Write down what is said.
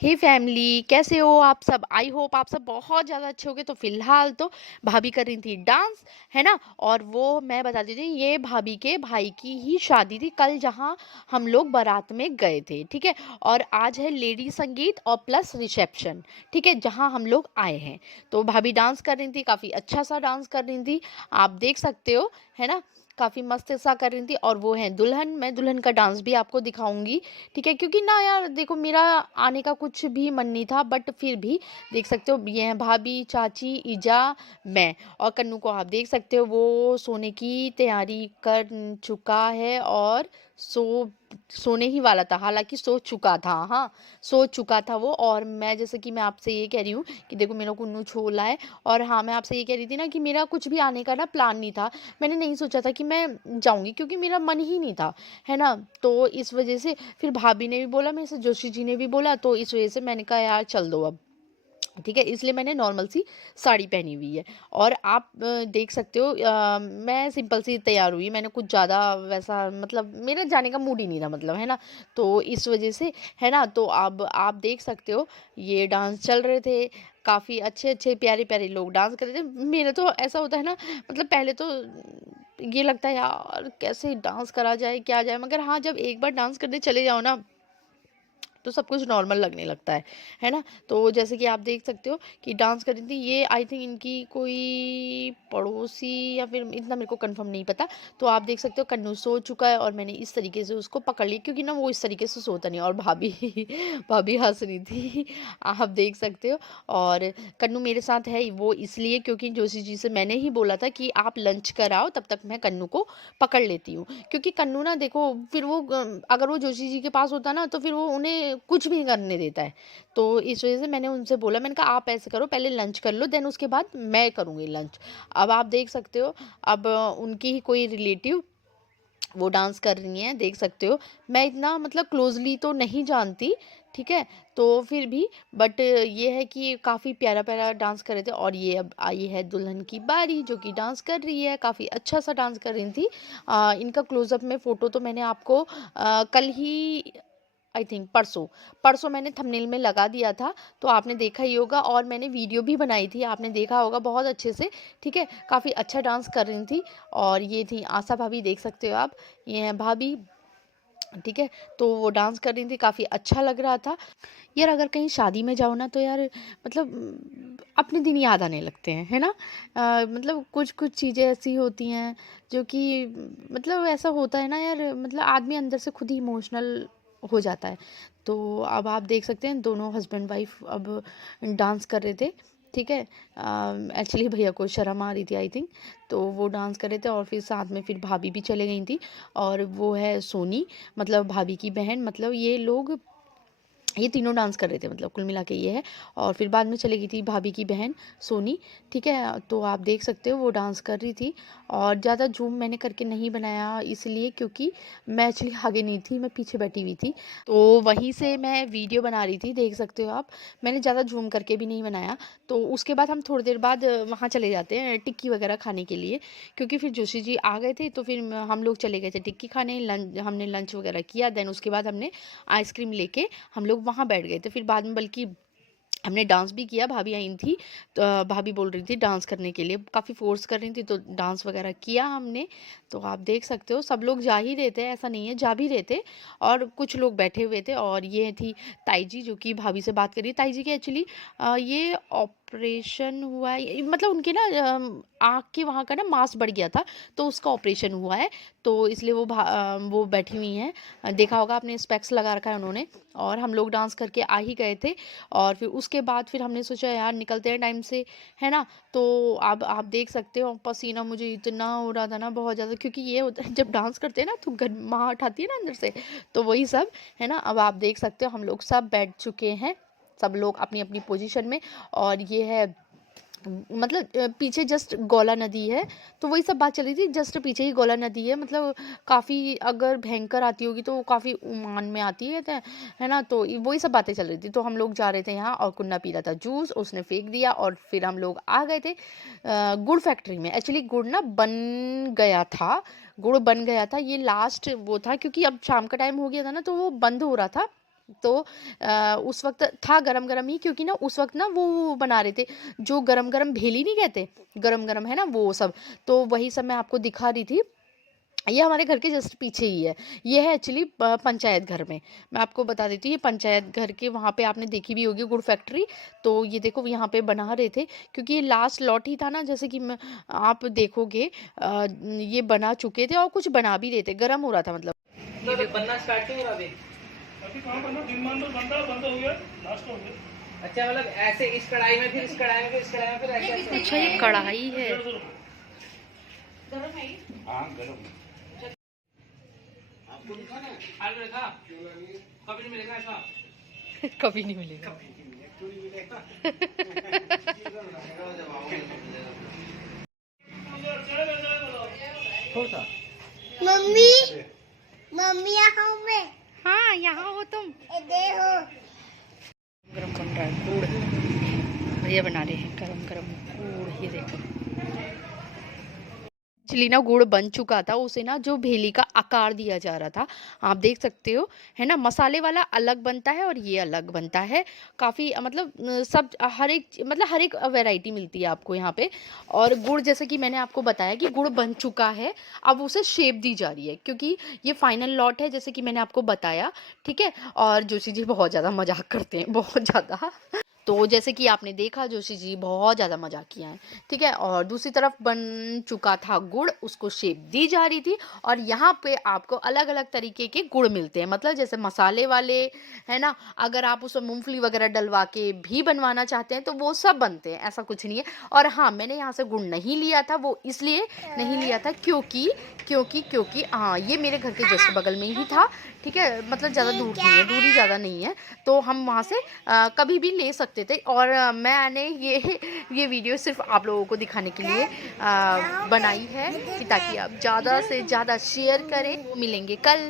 हे family, कैसे हो आप सब? आई होप आप सब बहुत ज़्यादा अच्छे होगे। तो फिलहाल तो भाभी कर रही थी डांस, है ना। और वो मैं बता देती हूँ, ये भाभी के भाई की ही शादी थी कल, जहाँ हम लोग बारात में गए थे, ठीक है। और आज है लेडी संगीत और प्लस रिसेप्शन, ठीक है, जहाँ हम लोग आए हैं। तो भाभी डांस कर रही थी, काफ़ी अच्छा सा डांस कर रही थी, आप देख सकते हो, है ना। काफ़ी मस्त सा कर रही थी। और वो है दुल्हन, मैं दुल्हन का डांस भी आपको दिखाऊंगी, ठीक है। क्योंकि ना यार देखो, मेरा आने का कुछ भी मन नहीं था, बट फिर भी देख सकते हो, ये हैं भाभी, चाची, ईजा, मैं और कन्नू को आप देख सकते हो, वो सोने की तैयारी कर चुका है और सोने ही वाला था, हालांकि सो चुका था, हाँ, सो चुका था वो। और मैं, जैसे कि मैं आपसे ये कह रही हूँ कि देखो, मेरा कुन्नू छोला है। और हाँ, मैं आपसे ये कह रही थी ना कि मेरा कुछ भी आने का ना प्लान नहीं था। मैंने नहीं सोचा था कि मैं जाऊंगी, क्योंकि मेरा मन ही नहीं था, है ना। तो इस वजह से फिर भाभी ने भी बोला, मेरे से जोशी जी ने भी बोला, तो इस वजह से मैंने कहा यार चल दो अब, ठीक है। इसलिए मैंने नॉर्मल सी साड़ी पहनी हुई है। और आप देख सकते हो, मैं सिंपल सी तैयार हुई, मैंने कुछ ज़्यादा वैसा, मतलब मेरा जाने का मूड ही नहीं था, मतलब, है ना। तो इस वजह से, है ना। तो अब आप देख सकते हो, ये डांस चल रहे थे, काफ़ी अच्छे अच्छे प्यारे प्यारे लोग डांस कर रहे थे। मेरा तो ऐसा होता है ना, मतलब पहले तो ये लगता है यार कैसे डांस करा जाए, क्या जाए, मगर हाँ, जब एक बार डांस करने चले जाओ ना, तो सब कुछ नॉर्मल लगने लगता है ना। तो जैसे कि आप देख सकते हो कि डांस कर रही थी ये, आई थिंक इनकी कोई पड़ोसी, या फिर इतना मेरे को कंफर्म नहीं पता। तो आप देख सकते हो कन्नू सो चुका है, और मैंने इस तरीके से उसको पकड़ लिया, क्योंकि ना वो इस तरीके से सोता नहीं। और भाभी भाभी हंस रही थी, आप देख सकते हो। और कन्नू मेरे साथ है वो इसलिए क्योंकि जोशी जी से मैंने ही बोला था कि आप लंच कराओ, तब तक मैं कन्नू को पकड़ लेती हूँ। क्योंकि कन्नू ना देखो, फिर वो अगर वो जोशी जी के पास होता ना, तो फिर वो उन्हें कुछ भी नहीं करने देता है। तो इस वजह से मैंने उनसे बोला, मैंने कहा आप ऐसे करो, पहले लंच कर लो, देन उसके बाद मैं करूँगी लंच। अब आप देख सकते हो, अब उनकी ही कोई रिलेटिव वो डांस कर रही हैं, देख सकते हो। मैं इतना मतलब क्लोजली तो नहीं जानती, ठीक है। तो फिर भी, बट ये है कि काफ़ी प्यारा प्यारा डांस कर रहे थे। और ये अब आई है दुल्हन की बारी, जो कि डांस कर रही है, काफ़ी अच्छा सा डांस कर रही थी। इनका क्लोजअप में फ़ोटो तो मैंने आपको कल ही, आई थिंक परसों परसों मैंने थंबनेल में लगा दिया था, तो आपने देखा ही होगा। और मैंने वीडियो भी बनाई थी, आपने देखा होगा बहुत अच्छे से, ठीक है। काफ़ी अच्छा डांस कर रही थी। और ये थी आशा भाभी, देख सकते हो आप, ये हैं भाभी, ठीक है। तो वो डांस कर रही थी, काफ़ी अच्छा लग रहा था। यार अगर कहीं शादी में जाओ ना, तो यार मतलब अपने दिन याद आने लगते हैं, है ना। मतलब कुछ कुछ चीज़ें ऐसी होती हैं जो कि मतलब ऐसा होता है ना यार, मतलब आदमी अंदर से खुद ही इमोशनल हो जाता है। तो अब आप देख सकते हैं, दोनों हस्बैंड वाइफ अब डांस कर रहे थे, ठीक है। एक्चुअली भैया को शर्म आ रही थी, आई थिंक। तो वो डांस कर रहे थे, और फिर साथ में फिर भाभी भी चले गई थी। और वो है सोनी, मतलब भाभी की बहन, मतलब ये तीनों डांस कर रहे थे, मतलब कुल मिला के ये है। और फिर बाद में चली गई थी भाभी की बहन सोनी, ठीक है। तो आप देख सकते हो वो डांस कर रही थी। और ज़्यादा जूम मैंने करके नहीं बनाया, इसलिए क्योंकि मैं एक्चुअली आगे नहीं थी, मैं पीछे बैठी हुई थी। तो वहीं से मैं वीडियो बना रही थी, देख सकते हो आप। मैंने ज़्यादा जूम करके भी नहीं बनाया। तो उसके बाद हम थोड़ी देर बाद वहाँ चले जाते हैं टिक्की वगैरह खाने के लिए, क्योंकि फिर जोशी जी आ गए थे। तो फिर हम लोग चले गए थे टिक्की खाने, हमने लंच वगैरह किया, देन उसके बाद हमने आइसक्रीम लेके हम लोग वहाँ बैठ गए थे। फिर बाद में बल्कि हमने डांस भी किया, भाभी आई थी, तो भाभी बोल रही थी डांस करने के लिए, काफ़ी फोर्स कर रही थी, तो डांस वगैरह किया हमने। तो आप देख सकते हो, सब लोग जा ही रहे थे, ऐसा नहीं है, जा भी रहे थे। और कुछ लोग बैठे हुए थे। और ये थी ताई जी, जो कि भाभी से बात करी। ताई जी के एक्चुअली ये ऑपरेशन हुआ है, मतलब उनके ना आँख के वहाँ का ना मांस बढ़ गया था, तो उसका ऑपरेशन हुआ है। तो इसलिए वो बैठी हुई हैं। देखा होगा आपने, स्पेक्स लगा रखा है उन्होंने। और हम लोग डांस करके आ ही गए थे। और फिर उसके बाद फिर हमने सोचा यार निकलते हैं टाइम से, है ना। तो अब आप देख सकते हो, पसीना मुझे इतना हो रहा था ना, बहुत ज़्यादा, क्योंकि ये होता है जब डांस करते हैं ना, तो गर्माहट आती है ना अंदर से। तो वही सब, है ना। अब आप देख सकते हो, हम लोग सब बैठ चुके हैं, सब लोग अपनी अपनी पोजीशन में। और ये है, मतलब पीछे जस्ट गौला नदी है। तो वही सब बात चल रही थी, जस्ट पीछे ही गौला नदी है, मतलब काफ़ी अगर भयंकर आती होगी तो काफ़ी उमान में आती है ना। तो वही सब बातें चल रही थी। तो हम लोग जा रहे थे यहाँ, और कुन्ना पी रहा था जूस, उसने फेंक दिया, और फिर हम लोग आ गए थे गुड़ फैक्ट्री में। एक्चुअली गुड़ ना बन गया था, गुड़ बन गया था, ये लास्ट वो था, क्योंकि अब शाम का टाइम हो गया था ना, तो वो बंद हो रहा था। तो उस वक़्त था गरम-गरम ही, क्योंकि ना उस वक़्त ना वो बना रहे थे, जो गरम-गरम भेली नहीं कहते, गरम-गरम है ना वो सब, तो वही सब मैं आपको दिखा रही थी। ये हमारे घर के जस्ट पीछे ही है। ये है एक्चुअली पंचायत घर में। मैं आपको बता देती हूँ, ये पंचायत घर के वहाँ पे आपने देखी भी होगी गुड़ फैक्ट्री। तो ये देखो यहाँ पे बना रहे थे, क्योंकि ये लास्ट लॉट ही था ना, जैसे कि मैं आप देखोगे ये बना चुके थे और कुछ बना भी रहे थे, गरम हो रहा था मतलब। ये देखो बनना स्टार्ट नहीं हो रहा अभी। अभी कहाँ बनना, दिन मान लो बन रहा, बंद हो गया, लास्ट हो गया। अच्छा मतलब ऐसे इस कढ़ाई में, फिर इस कढ़ाई में, फिर इस कढ़ाई में, फिर ऐसे ऐसे। अच्छा ये कढ़ाई है। 150 हाँ गरम। आपको दिखा ना, आलू देखा कभी नहीं मिलेगा ऐसा। कभी नहीं मिलेगा। थोड़ा सा मम्मी मम्मी यहाँ मैं हाँ, यहाँ हो तुम। देखो गरम बन रहा है गुड़, भैया बना रहे हैं गरम गरम गुड़, ये देखो। एक्चुअली ना गुड़ बन चुका था, उसे ना जो भेली का आकार दिया जा रहा था, आप देख सकते हो, है ना। मसाले वाला अलग बनता है और ये अलग बनता है। काफ़ी मतलब सब हर एक मतलब हर एक वैरायटी मिलती है आपको यहाँ पे। और गुड़ जैसे कि मैंने आपको बताया कि गुड़ बन चुका है, अब उसे शेप दी जा रही है, क्योंकि ये फाइनल लॉट है, जैसे कि मैंने आपको बताया, ठीक है। और जोशी जी बहुत ज़्यादा मजाक करते हैं, बहुत ज़्यादा। तो जैसे कि आपने देखा जोशी जी बहुत ज़्यादा मज़ाक किया है, ठीक है। और दूसरी तरफ बन चुका था गुड़, उसको शेप दी जा रही थी। और यहाँ पे आपको अलग अलग तरीके के गुड़ मिलते हैं, मतलब जैसे मसाले वाले, है ना। अगर आप उसमें मूंगफली वगैरह डलवा के भी बनवाना चाहते हैं तो वो सब बनते हैं, ऐसा कुछ नहीं है। और हाँ, मैंने यहाँ से गुड़ नहीं लिया था, वो इसलिए नहीं लिया था क्योंकि क्योंकि हाँ, ये मेरे घर के जस्ट बगल में ही था, ठीक है। मतलब ज़्यादा दूर नहीं है, दूरी ज़्यादा नहीं है, तो हम वहाँ से कभी भी ले सकते थे। और मैंने ये वीडियो सिर्फ आप लोगों को दिखाने के लिए बनाई है, कि ताकि आप ज़्यादा से ज़्यादा शेयर करें। मिलेंगे कल।